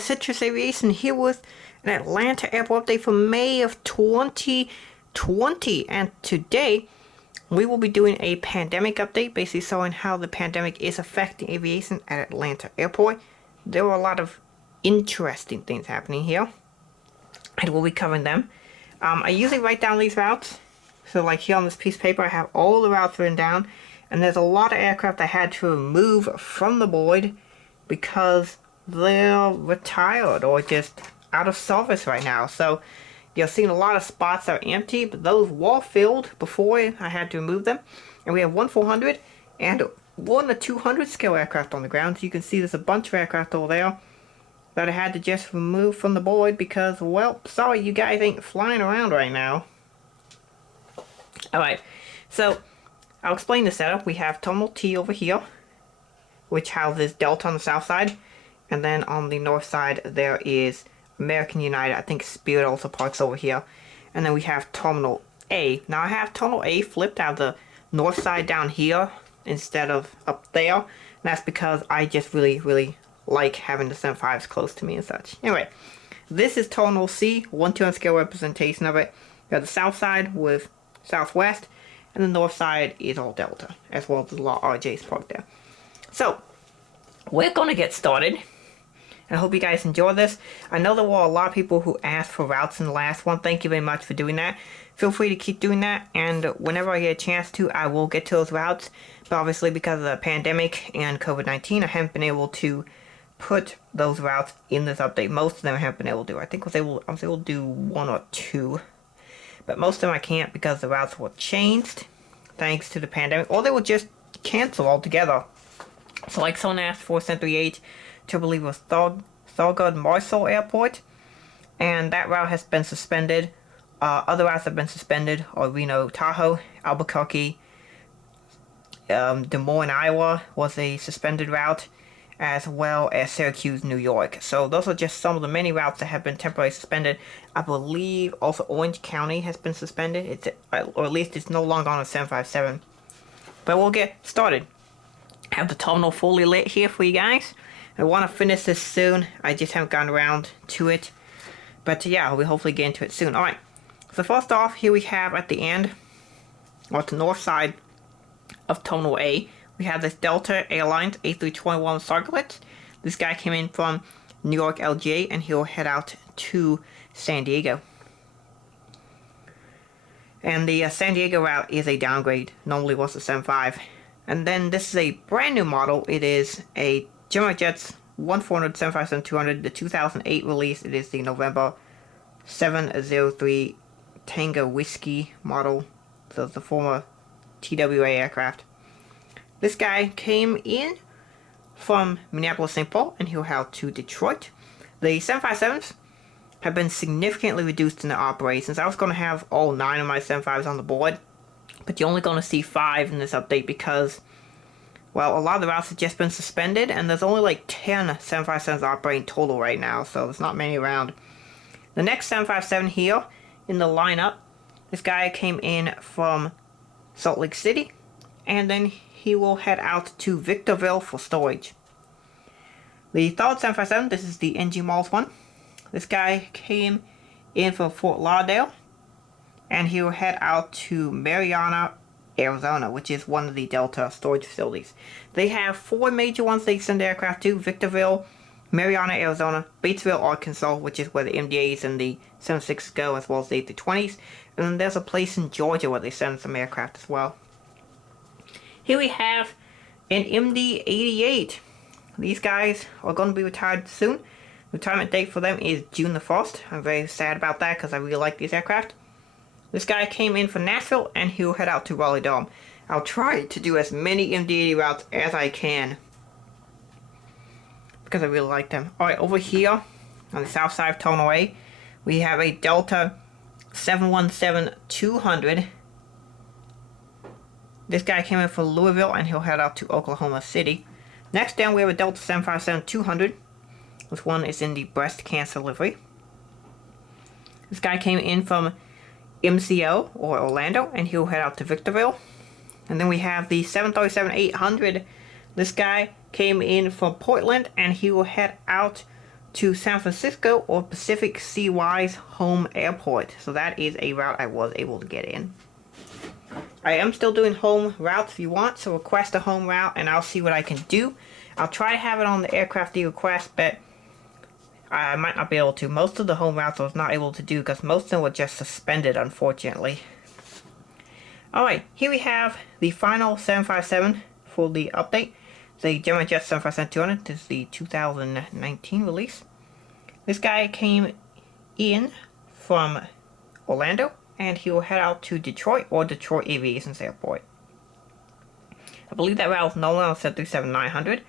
guys, Citrus Aviation here with an Atlanta Airport update for May of 2020. And today, we will be doing a pandemic update, basically showing how the pandemic is affecting aviation at Atlanta Airport. There were a lot of interesting things happening here, and we'll be covering them. I usually write down these routes. So like here on this piece of paper, I have all the routes written down. And there's a lot of aircraft I had to remove from the board because they're retired or just out of service right now. So you're seeing a lot of spots that are empty, but those were filled before I had to remove them. And we have one 400 and one 200 scale aircraft on the ground. So you can see there's a bunch of aircraft over there that I had to just remove from the board because, well, sorry, you guys ain't flying around right now. Alright, so I'll explain the setup. We have Terminal T over here, which houses Delta on the south side. And then on the north side, there is American United. I think Spirit also parks over here. And then we have Terminal A. Now I have Terminal A flipped out the north side down here instead of up there. And that's because I just really like having the 75s close to me and such. Anyway, this is Terminal C, 1/2 scale representation of it. You have the south side with Southwest, and the north side is all Delta, as well as the lot RJ's parked there. So, we're gonna get started. And I hope you guys enjoy this. I know there were a lot of people who asked for routes in the last one. Thank you very much for doing that. Feel free to keep doing that, and whenever I get a chance to, I will get to those routes. But obviously, because of the pandemic and COVID-19, I haven't been able to put those routes in this update. Most of them I haven't been able to. I think I was able to do one or two. But most of them I can't because the routes were changed thanks to the pandemic, or they were just canceled altogether. So like someone asked for 738 to, I believe it was Thurgood Marshall Airport, and that route has been suspended. Other routes have been suspended are Reno, Tahoe, Albuquerque, Des Moines, Iowa was a suspended route, as well as Syracuse, New York. So those are just some of the many routes that have been temporarily suspended. I believe also Orange County has been suspended, or at least it's no longer on a 757. But we'll get started. I have the terminal fully lit here for you guys. I want to finish this soon. I just haven't gotten around to it. But yeah, we'll hopefully get into it soon. Alright, so first off, here we have at the end, or the north side of Terminal A, we have this Delta Airlines A321 Stargate. This guy came in from New York LGA, and he'll head out to San Diego. And the San Diego route is a downgrade. Normally was a 75. And then this is a brand new model. It is a Gemini Jets 1400 757-200, the 2008 release. It is the November 703 Tango Whiskey model. So it's the former TWA aircraft. This guy came in from Minneapolis, St. Paul, and he'll head to Detroit. The 757s have been significantly reduced in their operations. I was going to have all 9 of my 75s on the board, but you're only going to see 5 in this update because, well, a lot of the routes have just been suspended, and there's only like 10 757s operating total right now, so there's not many around. The next 757 here in the lineup, this guy came in from Salt Lake City, and then he will head out to Victorville for storage. The third 757, this is the NG Malls one. This guy came in from Fort Lauderdale, and he will head out to Marianna, Arizona, which is one of the Delta storage facilities. They have 4 major ones they send aircraft to: Victorville, Marianna, Arizona, Batesville, Arkansas, which is where the MDAs and the 76s go, as well as the A320s. And then there's a place in Georgia where they send some aircraft as well. Here we have an MD-88. These guys are going to be retired soon. Retirement date for them is June the 1st. I'm very sad about that because I really like these aircraft. This guy came in from Nashville, and he'll head out to Raleigh-Durham. I'll try to do as many MD-80 routes as I can because I really like them. Alright, over here on the south side of Terminal A, we have a Delta 717-200. This guy came in from Louisville, and he'll head out to Oklahoma City. Next down, we have a Delta 757-200. This one is in the breast cancer livery. This guy came in from MCO, or Orlando, and he'll head out to Victorville. And then we have the 737-800. This guy came in from Portland, and he will head out to San Francisco or Pacific Seawise Home Airport. So that is a route I was able to get in. I am still doing home routes if you want, so request a home route and I'll see what I can do. I'll try to have it on the aircraftee request, but I might not be able to. Most of the home routes I was not able to do because most of them were just suspended, unfortunately. Alright, here we have the final 757 for the update. The German Jet 757-200. This is the 2019 release. This guy came in from Orlando, and he will head out to Detroit or Detroit Aviation Airport. I believe that route is no longer on 737-900,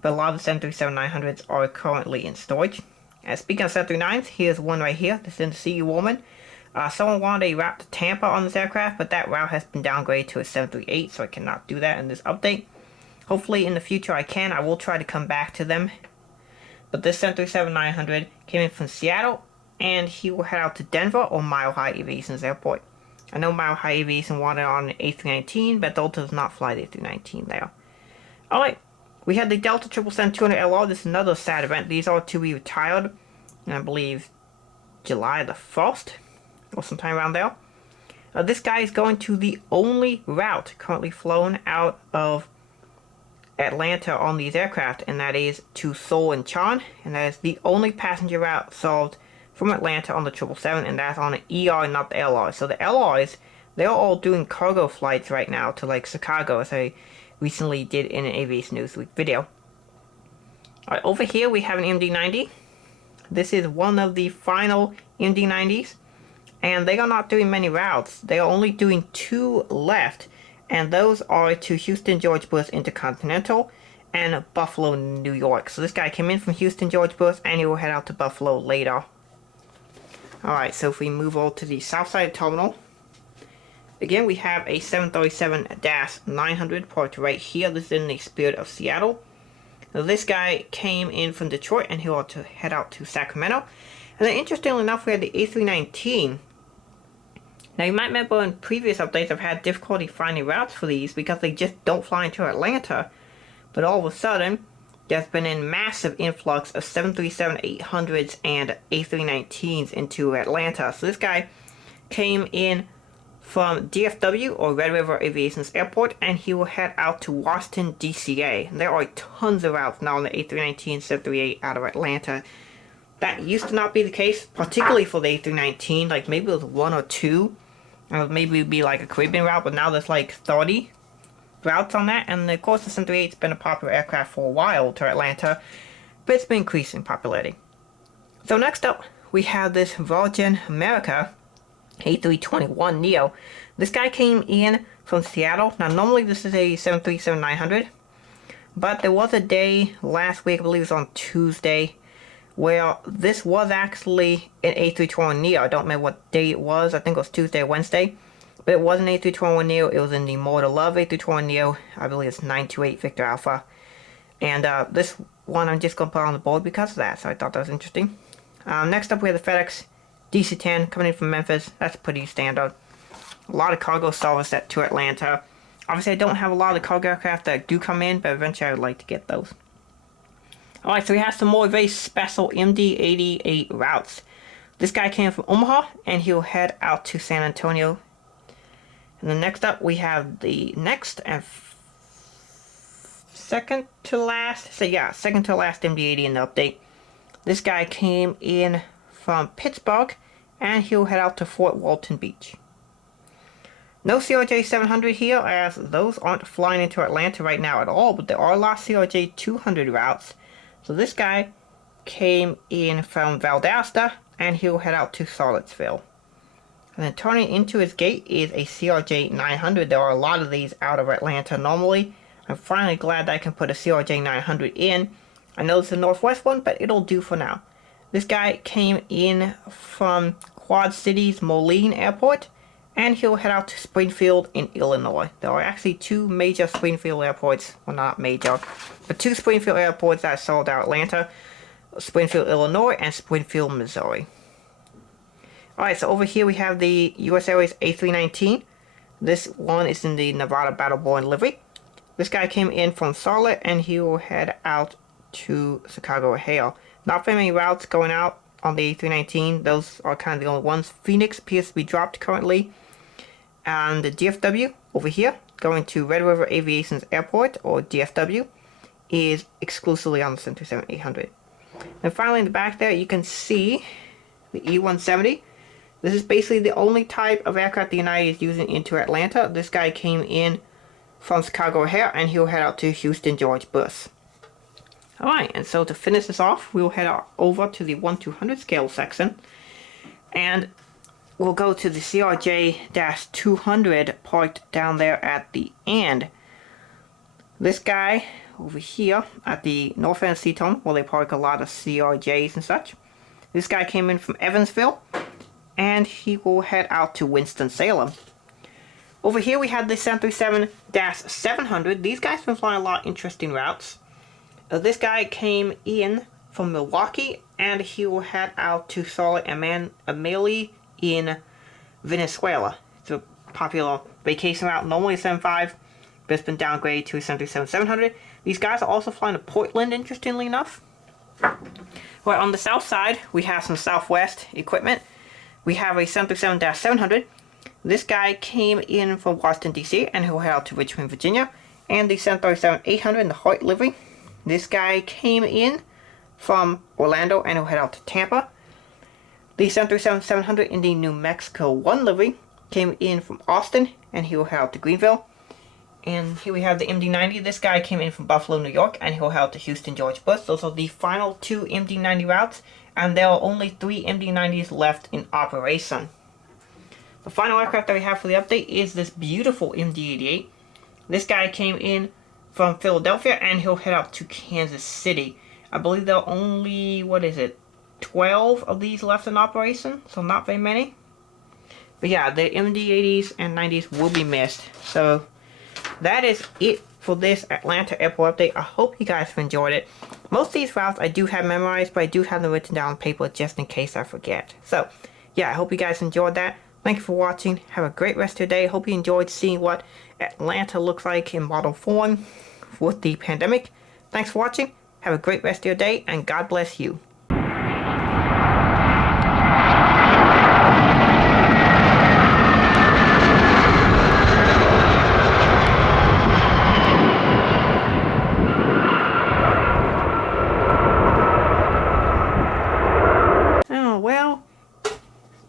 but a lot of the 737-900s are currently in storage. And speaking of 739s, here's one right here. This is in the CU Woolman. Someone wanted a route to Tampa on this aircraft, but that route has been downgraded to a 738, so I cannot do that in this update. Hopefully in the future I can. I will try to come back to them. But this 737-900 came in from Seattle, and he will head out to Denver or Mile High Aviation's airport. I know Mile High Aviation wanted on an A319, but Delta does not fly the A319 there. Alright, we had the Delta 777-200LR. This is another sad event. These are to be retired, and I believe July the 1st, or sometime around there. This guy is going to the only route currently flown out of Atlanta on these aircraft, and that is to Seoul and Incheon, and that is the only passenger route solved from Atlanta on the 777, and that's on an ER, not the LR. So the LRs, they're all doing cargo flights right now to like Chicago, as I recently did in an Aviation Newsweek video. Alright, over here we have an MD-90. This is one of the final MD-90s, and they are not doing many routes. They are only doing 2 left, and those are to Houston George Bush Intercontinental and Buffalo, New York. So this guy came in from Houston George Bush, and he will head out to Buffalo later. Alright, so if we move over to the south side terminal, again we have a 737-900 parked right here. This is in the Spirit of Seattle. Now, this guy came in from Detroit, and he will to head out to Sacramento. And then interestingly enough, we had the A319. Now you might remember in previous updates I've had difficulty finding routes for these because they just don't fly into Atlanta. But all of a sudden, there's been a massive influx of 737-800s and A319s into Atlanta. So this guy came in from DFW, or Red River Aviation's airport, and he will head out to Washington, DCA. And there are tons of routes now on the A319 738 out of Atlanta. That used to not be the case, particularly for the A319. Like maybe it was 1 or 2. Maybe it would be like a Caribbean route, but now there's like 30 routes on that. And of course the 738's been a popular aircraft for a while to Atlanta, but it's been increasing popularity. So next up, we have this Virgin America A321neo. This guy came in from Seattle. Now normally this is a 737-900, but there was a day last week, I believe it was on Tuesday, where this was actually an A321neo. I don't remember what day it was. I think it was Tuesday or Wednesday. But it wasn't A321neo. It was in the More to Love A321neo. I believe it's 928 Victor Alpha. And this one I'm just going to put on the board because of that. So I thought that was interesting. Next up we have the FedEx DC-10 coming in from Memphis. That's pretty standard. A lot of cargo service to Atlanta. Obviously I don't have a lot of cargo aircraft that do come in, but eventually I would like to get those. Alright, so we have some more very special MD-88 routes. This guy came from Omaha, and he'll head out to San Antonio. And then next up, we have the next and second to last MD-80 in the update. This guy came in from Pittsburgh, and he'll head out to Fort Walton Beach. No CRJ-700 here, as those aren't flying into Atlanta right now at all, but there are a lot of CRJ-200 routes. So this guy came in from Valdosta, and he'll head out to Charlottesville. And then turning into his gate is a CRJ-900. There are a lot of these out of Atlanta normally. I'm finally glad that I can put a CRJ-900 in. I know it's a Northwest one, but it'll do for now. This guy came in from Quad Cities Moline Airport, and he'll head out to Springfield in Illinois. There are actually 2 major Springfield airports, well not major, but 2 Springfield airports that are sold out Atlanta. Springfield, Illinois, and Springfield, Missouri. Alright, so over here we have the US Airways A319. This one is in the Nevada Battleborn livery. This guy came in from Charlotte, and he will head out to Chicago O'Hare. Not very many routes going out on the A319. Those are kind of the only ones. Phoenix appears to be dropped currently. And the DFW over here, going to Red River Aviation's Airport, or DFW, is exclusively on the 737-800. And finally in the back there, you can see the E-170. This is basically the only type of aircraft the United is using into Atlanta. This guy came in from Chicago O'Hare, and he'll head out to Houston George Bush. Alright, and so to finish this off, we'll head over to the 1/200 scale section, and we'll go to the CRJ-200 parked down there at the end. This guy over here at the north end of Seaton, where they park a lot of CRJs and such. This guy came in from Evansville, and he will head out to Winston-Salem. Over here we have the 737-700. These guys have been flying a lot of interesting routes. This guy came in from Milwaukee, and he will head out to Saule Emili in Venezuela. It's a popular vacation route, normally a 75, but it's been downgraded to a 737-700. These guys are also flying to Portland, interestingly enough. Well, on the south side, we have some Southwest equipment. We have a 737-700. This guy came in from Washington, D.C., and he'll head out to Richmond, Virginia. And the 737-800 in the Hoyt livery. This guy came in from Orlando, and he'll head out to Tampa. The 737-700 in the New Mexico 1 livery came in from Austin, and he will head out to Greenville. And here we have the MD-90. This guy came in from Buffalo, New York, and he'll head out to Houston George Bush. Those are the final 2 MD-90 routes, and there are only 3 MD-90s left in operation. The final aircraft that we have for the update is this beautiful MD-88. This guy came in from Philadelphia, and he'll head out to Kansas City. I believe there are only, 12 of these left in operation, so not very many. But yeah, the MD-80s and 90s will be missed. So that is it for this Atlanta Airport update. I hope you guys have enjoyed it. Most of these routes I do have memorized, but I do have them written down on paper just in case I forget. So yeah, I hope you guys enjoyed that. Thank you for watching. Have a great rest of your day. Hope you enjoyed seeing what Atlanta looks like in model form with the pandemic. Thanks for watching. Have a great rest of your day, and God bless you.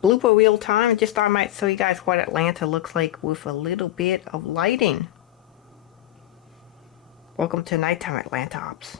Blooper reel time. Just thought I might show you guys what Atlanta looks like with a little bit of lighting. Welcome to nighttime Atlanta Ops.